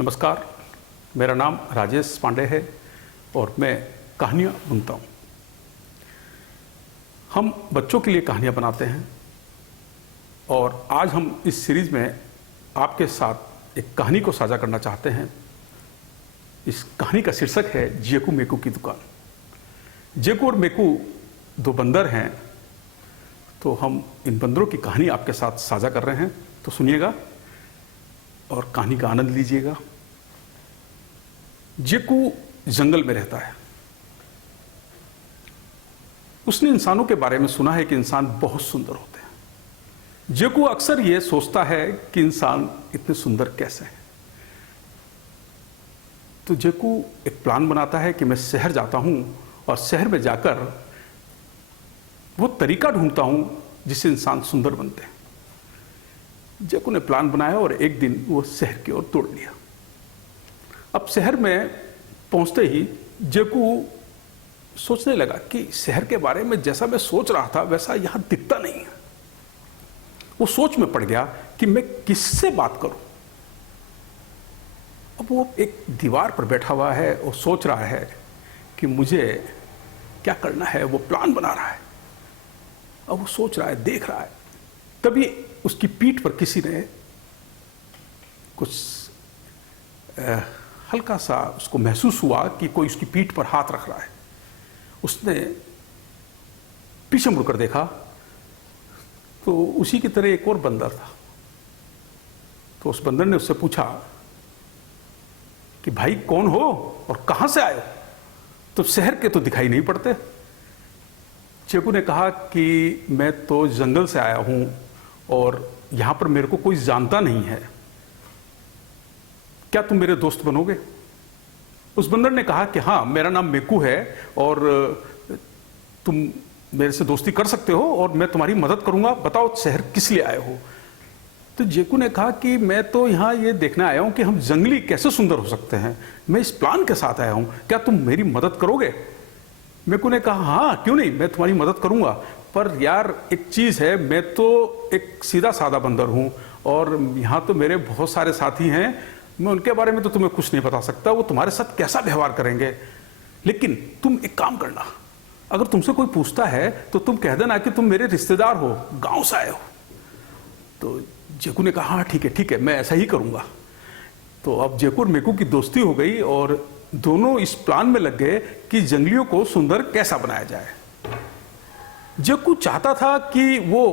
नमस्कार, मेरा नाम राजेश पांडे है और मैं कहानियाँ बुनता हूँ। हम बच्चों के लिए कहानियाँ बनाते हैं और आज हम इस सीरीज़ में आपके साथ एक कहानी को साझा करना चाहते हैं। इस कहानी का शीर्षक है जेकू मेकू की दुकान। जेकू और मेकू दो बंदर हैं, तो हम इन बंदरों की कहानी आपके साथ साझा कर रहे हैं। तो सुनिएगा और कहानी का आनंद लीजिएगा। जेकू जंगल में रहता है। उसने इंसानों के बारे में सुना है कि इंसान बहुत सुंदर होते हैं। जेकू अक्सर ये सोचता है कि इंसान इतने सुंदर कैसे हैं। तो जेकू एक प्लान बनाता है कि मैं शहर जाता हूं और शहर में जाकर वो तरीका ढूंढता हूं जिससे इंसान सुंदर बनते हैं। जेकू ने प्लान बनाया और एक दिन वो शहर की ओर दौड़ लिया। अब शहर में पहुंचते ही जेकू सोचने लगा कि शहर के बारे में जैसा मैं सोच रहा था वैसा यहां दिखता नहीं है। वो सोच में पड़ गया कि मैं किससे बात करूं। अब वो एक दीवार पर बैठा हुआ है और सोच रहा है कि मुझे क्या करना है। वो प्लान बना रहा है। अब वो सोच रहा है, देख रहा है। तभी उसकी पीठ पर किसी ने कुछ हल्का सा उसको महसूस हुआ कि कोई उसकी पीठ पर हाथ रख रहा है। उसने पीछे मुड़कर देखा तो उसी की तरह एक और बंदर था। तो उस बंदर ने उससे पूछा कि भाई कौन हो और कहां से आए हो? तो शहर के तो दिखाई नहीं पड़ते। जेकू ने कहा कि मैं तो जंगल से आया हूं और यहां पर मेरे को कोई जानता नहीं है। क्या तुम मेरे दोस्त बनोगे? उस बंदर ने कहा कि हाँ, मेरा नाम मेकू है और तुम मेरे से दोस्ती कर सकते हो और मैं तुम्हारी मदद करूंगा। बताओ शहर किस लिए आए हो? तो जेकू ने कहा कि मैं तो यहाँ ये देखने आया हूँ कि हम जंगली कैसे सुंदर हो सकते हैं। मैं इस प्लान के साथ आया हूँ। क्या तुम मेरी मदद करोगे? मेकू ने कहा हाँ, क्यों नहीं, मैं तुम्हारी मदद करूंगा। पर यार एक चीज़ है, मैं तो एक सीधा साधा बंदर हूँ और यहाँ तो मेरे बहुत सारे साथी हैं। मैं उनके बारे में तो तुम्हें कुछ नहीं बता सकता, वो तुम्हारे साथ कैसा व्यवहार करेंगे। लेकिन तुम एक काम करना, अगर तुमसे कोई पूछता है तो तुम कह देना कि तुम मेरे रिश्तेदार हो, गांव से आए हो। तो जेकू ने कहा हाँ ठीक है, मैं ऐसा ही करूंगा। तो अब जेकू और मेकू की दोस्ती हो गई और दोनों इस प्लान में लग गए कि जंगलियों को सुंदर कैसा बनाया जाए। जेकू चाहता था कि वो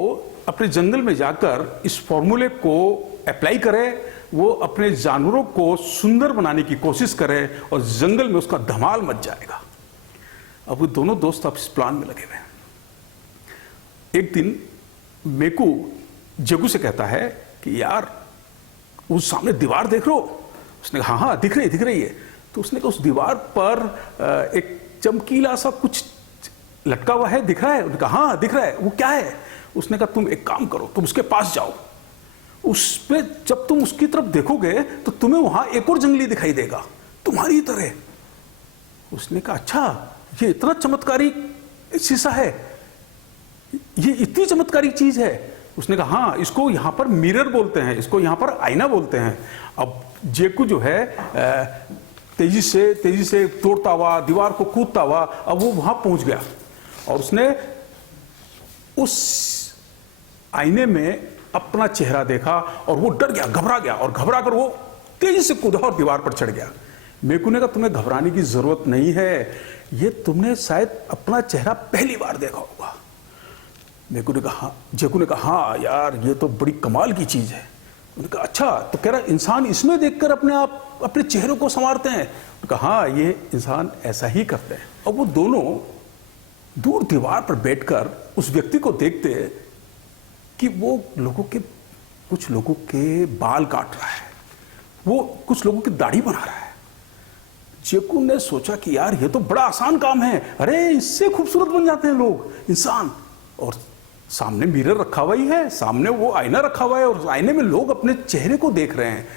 अपने जंगल में जाकर इस फॉर्मूले को अप्लाई करे, वो अपने जानवरों को सुंदर बनाने की कोशिश करे और जंगल में उसका धमाल मच जाएगा। अब वो दोनों दोस्त अब इस प्लान में लगे हुए हैं। एक दिन मेकू जेकू से कहता है कि यार उस सामने दीवार देख रहे हो? उसने कहा हाँ दिख रही है। तो उसने कहा उस दीवार पर एक चमकीला सा कुछ लटका हुआ है, दिख रहा है? उसने कहा हाँ दिख रहा है। वो क्या है? उसने कहा तुम एक काम करो, तुम उसके पास जाओ। उस पे जब तुम उसकी तरफ देखोगे तो तुम्हें वहां एक और जंगली दिखाई देगा, तुम्हारी तरह। उसने कहा अच्छा, ये इतना चमत्कारी शीशा है, ये इतनी चमत्कारी चीज है? उसने कहा हाँ, इसको यहां पर मिरर बोलते हैं, इसको यहां पर आईना बोलते हैं। अब जेकू जो है तेजी से तोड़ता हुआ, दीवार को कूदता हुआ, अब वो वहां पहुंच गया और उसने उस आईने में अपना चेहरा देखा और वो डर गया, घबरा गया और घबरा कर वो तेजी से कूदा और दीवार पर चढ़ गया। मेकू ने कहा तुम्हें घबराने की जरूरत नहीं है, ये तुमने शायद अपना चेहरा पहली बार देखा होगा। जेकू ने कहा हाँ यार, ये तो बड़ी कमाल की चीज है। उन्होंने कहा अच्छा, तो कह रहा इंसान इसमें देखकर अपने चेहरे को संवारते हैं? कहा हाँ, ये इंसान ऐसा ही करते हैं। अब वो दोनों दूर दीवार पर बैठकर उस व्यक्ति को देखते कि वो कुछ लोगों के बाल काट रहा है, वो कुछ लोगों की दाढ़ी बना रहा है। जेकू ने सोचा कि यार ये तो बड़ा आसान काम है, अरे इससे खूबसूरत बन जाते हैं लोग, इंसान। और सामने मिरर रखा हुआ ही है, सामने वो आईना रखा हुआ है और आईने में लोग अपने चेहरे को देख रहे हैं।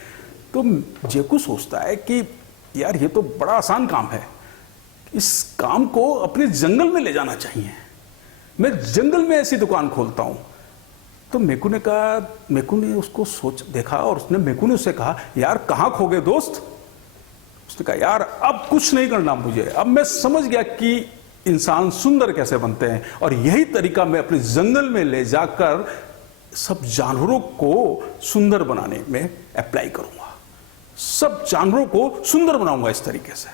तो जेकू सोचता है कि यार ये तो बड़ा आसान काम है, इस काम को अपने जंगल में ले जाना चाहिए। मैं जंगल में ऐसी दुकान खोलता हूं। तो मेकू ने कहा, मेकू ने उसको सोच देखा और उसने मेकू ने उससे कहा, यार कहाँ खो गए दोस्त? उसने कहा, यार अब कुछ नहीं करना मुझे, अब मैं समझ गया कि इंसान सुंदर कैसे बनते हैं और यही तरीका मैं अपने जंगल में ले जाकर सब जानवरों को सुंदर बनाने में अप्लाई करूंगा, सब जानवरों को सुंदर बनाऊंगा इस तरीके से।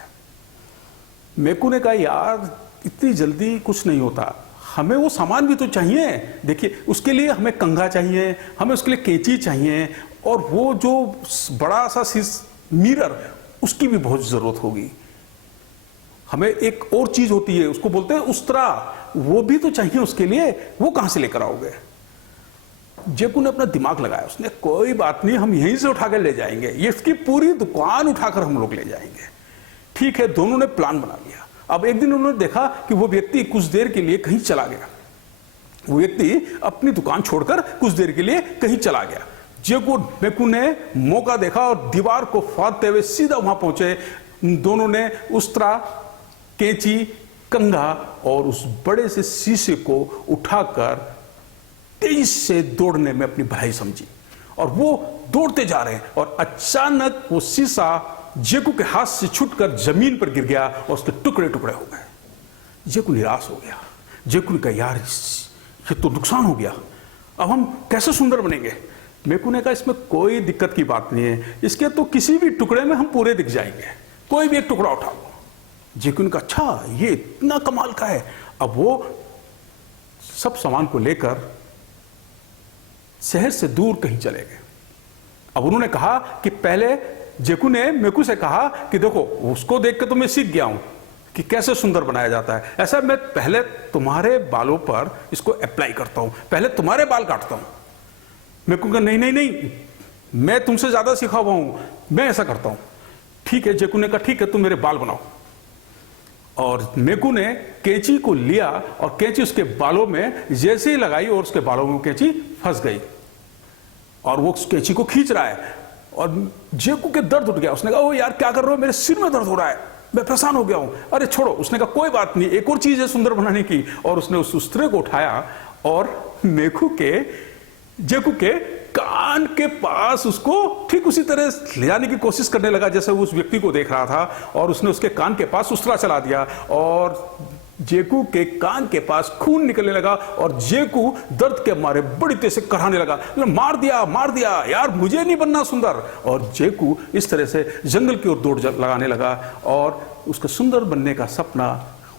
मेकू ने कहा, यार इतनी जल्दी कुछ नहीं होता, हमें वो सामान भी तो चाहिए। देखिए उसके लिए हमें कंघा चाहिए, हमें उसके लिए कैंची चाहिए, और वो जो बड़ा सा मिरर उसकी भी बहुत जरूरत होगी। हमें एक और चीज होती है, उसको बोलते हैं उस्तरा, वो भी तो चाहिए उसके लिए, वो कहां से लेकर आओगे? जेकू ने अपना दिमाग लगाया, उसने कोई बात नहीं, हम यहीं से उठाकर ले जाएंगे, ये इसकी पूरी दुकान उठाकर हम लोग ले जाएंगे। ठीक है, दोनों ने प्लान बना लिया। अब एक दिन उन्होंने देखा कि वो व्यक्ति कुछ देर के लिए कहीं चला गया, वो व्यक्ति अपनी दुकान छोड़कर कुछ देर के लिए कहीं चला गया। जेकू मेकू ने मौका देखा और दीवार को फाड़ते हुए सीधा वहां पहुंचे। दोनों ने उस्तरा, कैंची, कंघा और उस बड़े से शीशे को उठाकर तेजी से दौड़ने में अपनी भलाई समझी, और वो दौड़ते जा रहे हैं और अचानक वो शीशा जेकू के हाथ से छूटकर जमीन पर गिर गया और उसके टुकड़े टुकड़े हो गए। जेकू निराश हो गया। जेकू ने कहा, यार ये तो नुकसान हो गया, अब हम कैसे सुंदर बनेंगे? मेकू ने कहा, इसमें कोई दिक्कत की बात नहीं है, इसके तो किसी भी टुकड़े में हम पूरे दिख जाएंगे, कोई भी एक टुकड़ा उठा लो। जेकू ने कहा, अच्छा ये इतना कमाल का है। अब वो सब सामान को लेकर शहर से दूर कहीं चले गए। अब उन्होंने कहा कि पहले जेकू ने मेकू से कहा कि देखो, उसको देख के तो मैं सीख गया हूं कि कैसे सुंदर बनाया जाता है, ऐसा मैं पहले तुम्हारे बालों पर इसको अप्लाई करता हूं, पहले तुम्हारे बाल काटता हूं। मेकू कहा, नहीं नहीं नहीं, मैं तुमसे ज्यादा सीखा हुआ हूं, मैं ऐसा करता हूं। ठीक है, जेकू ने कहा, ठीक है तुम मेरे बाल बनाओ। और मेकू ने कैंची को लिया और कैंची उसके बालों में जैसे ही लगाई और उसके बालों में कैंची फंस गई और वो उस कैंची को खींच रहा है। और जेकू के दर्द उठ गया। उसने कहा, ओ यार क्या कर रहे हो, मेरे सिर में दर्द हो रहा है, मैं परेशान हो गया हूं। अरे छोड़ो। उसने कहा, कोई बात नहीं, एक और चीज है सुंदर बनाने की। और उसने उस उस्तरे को उठाया और जेकू के कान के पास उसको ठीक उसी तरह ले जाने की कोशिश करने लगा जैसे वो उस व्यक्ति को देख रहा था। और उसने उसके कान के पास उस्तरा चला दिया और जेकू के कान के पास खून निकलने लगा और जेकू दर्द के मारे बड़ी तेज से कराने लगा, मार दिया यार, मुझे नहीं बनना सुंदर। और जेकू इस तरह से जंगल की ओर दौड़ लगाने लगा और उसका सुंदर बनने का सपना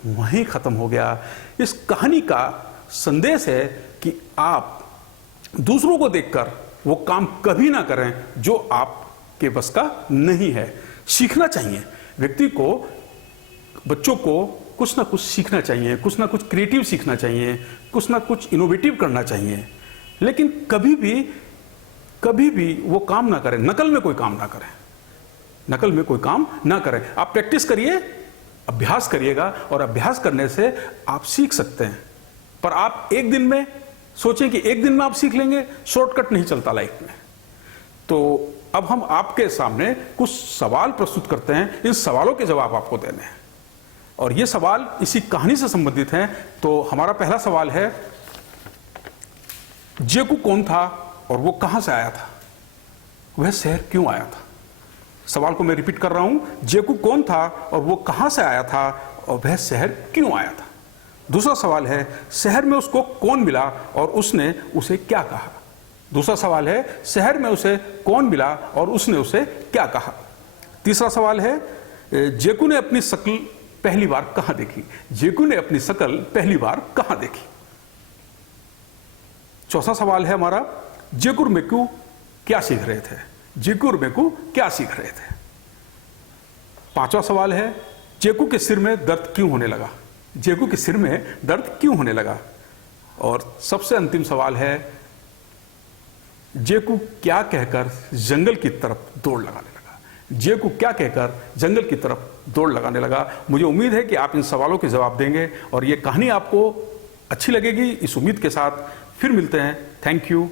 वहीं खत्म हो गया। इस कहानी का संदेश है कि आप दूसरों को देखकर वो काम कभी ना करें जो आपके बस का नहीं है। सीखना चाहिए व्यक्ति को, बच्चों को कुछ ना कुछ सीखना चाहिए, कुछ ना कुछ क्रिएटिव सीखना चाहिए, कुछ ना कुछ इनोवेटिव करना चाहिए, लेकिन कभी भी वो काम ना करें, नकल में कोई काम ना करें, नकल में कोई काम ना करें। आप प्रैक्टिस करिए, अभ्यास करिएगा और अभ्यास करने से आप सीख सकते हैं। पर आप एक दिन में सोचें कि एक दिन में आप सीख लेंगे, शॉर्टकट नहीं चलता लाइफ में। तो अब हम आपके सामने कुछ सवाल प्रस्तुत करते हैं, इन सवालों के जवाब आपको देने हैं और ये सवाल इसी कहानी से संबंधित हैं। तो हमारा पहला सवाल है, जेकू कौन था और वो कहां से आया था? वह शहर क्यों आया था? सवाल को मैं रिपीट कर रहा हूं, जेकू कौन था और वो कहां से आया था और वह शहर क्यों आया था? दूसरा सवाल है, शहर में उसको कौन मिला और उसने उसे क्या कहा? दूसरा सवाल है, शहर में उसे कौन मिला और उसने उसे क्या कहा? तीसरा सवाल है, जेकू ने अपनी शक्ल पहली बार कहां देखी? जेकू ने अपनी शक्ल पहली बार कहां देखी? चौथा सवाल है हमारा, जेकू और मेकू क्या सीख रहे थे? जेकू और मेकू क्या सीख रहे थे? पांचवा सवाल है, जेकू के सिर में दर्द क्यों होने लगा? जेकू के सिर में दर्द क्यों होने लगा? और सबसे अंतिम सवाल है, जेकू क्या कहकर जंगल की तरफ दौड़ लगाने लगा? जेकू क्या कहकर जंगल की तरफ दौड़ लगाने लगा? मुझे उम्मीद है कि आप इन सवालों के जवाब देंगे और ये कहानी आपको अच्छी लगेगी। इस उम्मीद के साथ फिर मिलते हैं। Thank you.